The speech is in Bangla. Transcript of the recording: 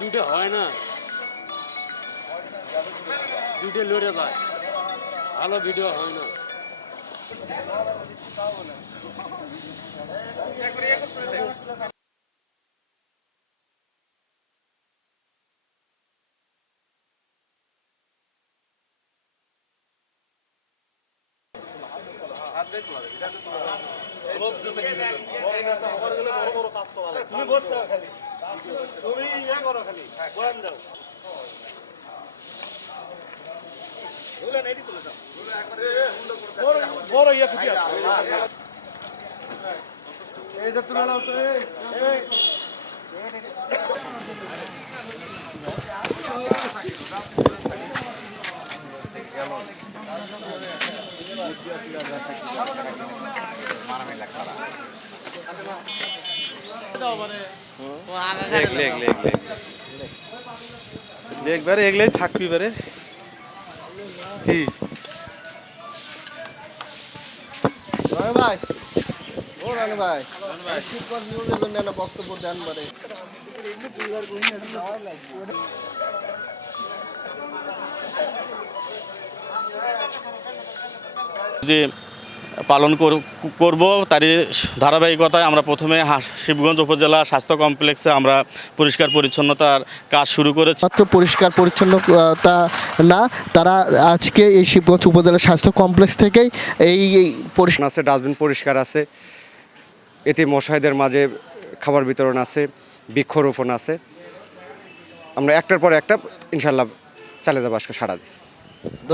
দুটো হয় না, দুটো লড়ে যায়, ভালো ভিডিও হয় না। তুমি বসতে খালি, তুমি ইয়ে করো খালি, বয়ান দাও। বড় ইয়ে ফুটি আছে, এই যে তুলে নাও তো। একবারে এগলেই থাকবি বারে কি ভাই ও রানু ভাই সুপার নিউজের জন্য একটা বক্তব্য দেন বারে যে পালন করব তারই ধারাবাহিকতায় আমরা প্রথমে শিবগঞ্জ উপজেলা স্বাস্থ্য কমপ্লেক্সে আমরা পরিষ্কার পরিচ্ছন্নতার কাজ শুরু করেছি। মাত্র পরিষ্কার পরিচ্ছন্নতা না, তারা আজকে এই শিবগঞ্জ উপজেলা স্বাস্থ্য কমপ্লেক্স থেকেই এই পরিষ্কার আছে, ডাস্টবিন পরিষ্কার আছে, এতে মশাইদের মাঝে খাবার বিতরণ আছে, বৃক্ষরোপণ আছে। আমরা একটার পর একটা ইনশাল্লাহ চালিয়ে যাবো আজকে সারাদিন।